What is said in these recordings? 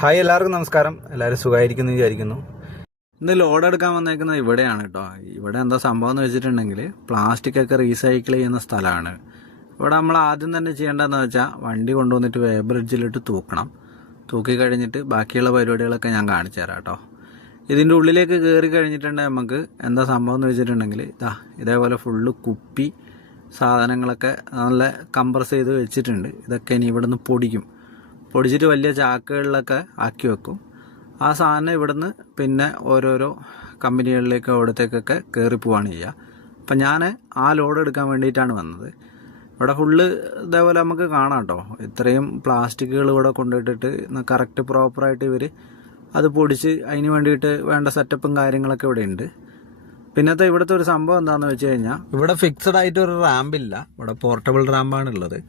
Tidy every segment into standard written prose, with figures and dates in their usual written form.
Hi, എല്ലാവർക്കും നമസ്കാരം. എല്ലാവരും സുഖമായിരിക്കുന്നു വിചാരിക്കുന്നു. ഇന്ന് ലോഡ് എടുക്കാൻ വന്നേക്കുന്നത് ഇവിടെയാണ് കേട്ടോ. ഇവിടെ എന്താ സംഭവം എന്ന് വെച്ചിട്ടുണ്ടെങ്കിൽ പ്ലാസ്റ്റിക് ഒക്കെ റീസൈക്കിൾ ചെയ്യുന്ന സ്ഥലമാണ്. ഇവിടെ നമ്മൾ ആദ്യം തന്നെ ചെയ്യേണ്ടതെന്ന് വെച്ചാൽ വണ്ടി കൊണ്ടുവന്നിട്ട് വേ ബ്രിഡ്ജിലിട്ട് തൂക്കണം. തൂക്കി കഴിഞ്ഞിട്ട് ബാക്കിയുള്ള പരിപാടികളൊക്കെ ഞാൻ കാണിച്ചു തരാം കേട്ടോ. ഇതിൻ്റെ ഉള്ളിലേക്ക് കയറി കഴിഞ്ഞിട്ടുണ്ടെങ്കിൽ നമുക്ക് എന്താ സംഭവം എന്ന് വെച്ചിട്ടുണ്ടെങ്കിൽ ഇതേപോലെ ഫുള്ള് കുപ്പി സാധനങ്ങളൊക്കെ നല്ല കംപ്രസ് ചെയ്ത് വെച്ചിട്ടുണ്ട്. ഇതൊക്കെ ഇനി ഇവിടുന്ന് പൊടിച്ചിട്ട് വലിയ ചാക്കുകളിലൊക്കെ ആക്കി വെക്കും. ആ സാധനം ഇവിടുന്ന് പിന്നെ ഓരോരോ കമ്പനികളിലേക്ക് അവിടത്തേക്കൊക്കെ കയറി പോവുകയാണ് ചെയ്യുക. അപ്പം ഞാൻ ആ ലോഡ് എടുക്കാൻ വേണ്ടിയിട്ടാണ് വന്നത്. ഇവിടെ ഫുള്ള് ഇതേപോലെ നമുക്ക് കാണാം കേട്ടോ. ഇത്രയും പ്ലാസ്റ്റിക്കുകൾ ഇവിടെ കൊണ്ടുപോയിട്ടിട്ട് കറക്റ്റ് പ്രോപ്പറായിട്ട് ഇവർ അത് പൊടിച്ച് അതിന് വേണ്ടിയിട്ട് വേണ്ട സെറ്റപ്പും കാര്യങ്ങളൊക്കെ ഇവിടെ ഉണ്ട്. പിന്നത്തെ ഇവിടുത്തെ ഒരു സംഭവം എന്താണെന്ന് വെച്ച് കഴിഞ്ഞാൽ ഇവിടെ ഫിക്സഡ് ആയിട്ട് ഒരു റാമ്പില്ല. ഇവിടെ പോർട്ടബിൾ റാമ്പാണ് ഉള്ളത്.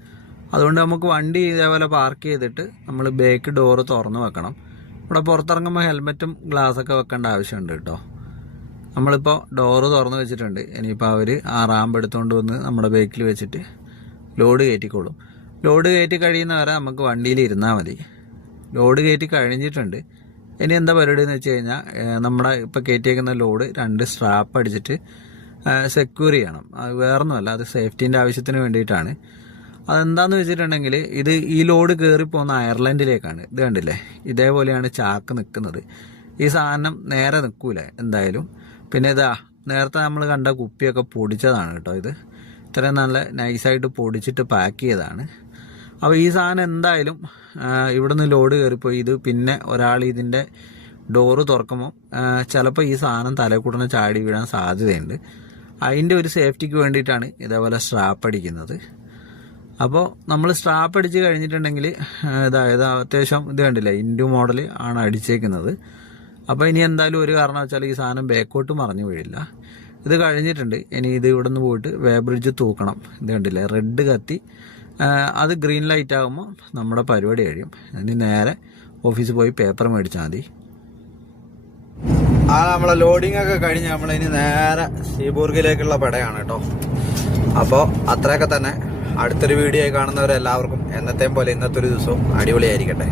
അതുകൊണ്ട് നമുക്ക് വണ്ടി ഇതേപോലെ പാർക്ക് ചെയ്തിട്ട് നമ്മൾ ബേക്ക് ഡോറ് തുറന്ന് വെക്കണം. ഇവിടെ പുറത്തിറങ്ങുമ്പോൾ ഹെൽമെറ്റും ഗ്ലാസ്സൊക്കെ വെക്കേണ്ട ആവശ്യമുണ്ട് കേട്ടോ. നമ്മളിപ്പോൾ ഡോറ് തുറന്ന് വെച്ചിട്ടുണ്ട്. ഇനിയിപ്പോൾ അവർ ആ റാമ്പ് എടുത്തുകൊണ്ട് വന്ന് നമ്മുടെ ബേക്കിൽ വെച്ചിട്ട് ലോഡ് കയറ്റിക്കോളും. ലോഡ് കയറ്റി കഴിയുന്നവരെ നമുക്ക് വണ്ടിയിൽ ഇരുന്നാൽ മതി. ലോഡ് കയറ്റി കഴിഞ്ഞിട്ടുണ്ട്. ഇനി എന്താ പരിപാടി എന്ന് വെച്ച് കഴിഞ്ഞാൽ നമ്മുടെ ഇപ്പോൾ കയറ്റിയേക്കുന്ന ലോഡ് 2 സ്ട്രാപ്പ് അടിച്ചിട്ട് സെക്യൂർ ചെയ്യണം. അത് വേറൊന്നുമല്ല, അത് സേഫ്റ്റീൻ്റെ ആവശ്യത്തിന് വേണ്ടിയിട്ടാണ്. അതെന്താന്ന് വെച്ചിട്ടുണ്ടെങ്കിൽ ഈ ലോഡ് കയറി പോകുന്ന അയർലൻഡിലേക്കാണ്. ഇത് കണ്ടില്ലേ, ഇതേപോലെയാണ് ചാക്ക് നിൽക്കുന്നത്. ഈ സാധനം നേരെ നിൽക്കൂലേ എന്തായാലും. പിന്നെ നേരത്തെ നമ്മൾ കണ്ട കുപ്പിയൊക്കെ പൊടിച്ചതാണ് കേട്ടോ. ഇത് ഇത്രയും നല്ല നൈസായിട്ട് പൊടിച്ചിട്ട് പാക്ക് ചെയ്തതാണ്. അപ്പോൾ ഈ സാധനം എന്തായാലും ഇവിടുന്ന് ലോഡ് കയറിപ്പോയി ഇത് പിന്നെ ഒരാൾ ഇതിൻ്റെ ഡോറ് തുറക്കുമ്പോൾ ചിലപ്പോൾ ഈ സാധനം തലക്കൂടനെ ചാടി വീഴാൻ സാധ്യതയുണ്ട്. അതിൻ്റെ ഒരു സേഫ്റ്റിക്ക് വേണ്ടിയിട്ടാണ് ഇതേപോലെ സ്ട്രാപ്പ് അടിക്കുന്നത്. അപ്പോൾ നമ്മൾ സ്ട്രാപ്പ് അടിച്ച് കഴിഞ്ഞിട്ടുണ്ടെങ്കിൽ അത്യാവശ്യം ഇത് കണ്ടില്ലേ, ഇൻഡു മോഡൽ ആണ് അടിച്ചേക്കുന്നത്. അപ്പോൾ ഇനി എന്തായാലും ഒരു കാരണവശാൽ ഈ സാധനം ബാക്കോട്ട് മറിഞ്ഞു വീഴില്ല. ഇത് കഴിഞ്ഞിട്ടുണ്ട്. ഇനി ഇത് ഇവിടെ നിന്ന് പോയിട്ട് വേ ബ്രിഡ്ജ് തൂക്കണം. ഇത് കണ്ടില്ലേ, റെഡ് കത്തി അത് ഗ്രീൻ ലൈറ്റ് ആകുമ്പോൾ നമ്മുടെ പരിപാടി കഴിയും. ഇനി നേരെ ഓഫീസിൽ പോയി പേപ്പർ മേടിച്ചാൽ മതി. നമ്മളെ ലോഡിംഗ് ഒക്കെ കഴിഞ്ഞ് നമ്മളിനി നേരെ സീബൂർഗിലേക്കുള്ള പടയാണ് കേട്ടോ. അപ്പോൾ അത്രയൊക്കെ തന്നെ. അടുത്തൊരു വീഡിയോ ആയി കാണുന്നവരെല്ലാവർക്കും എന്നത്തെയും പോലെ ഇന്നത്തെ ഒരു ദിവസവും അടിപൊളിയായിരിക്കട്ടെ.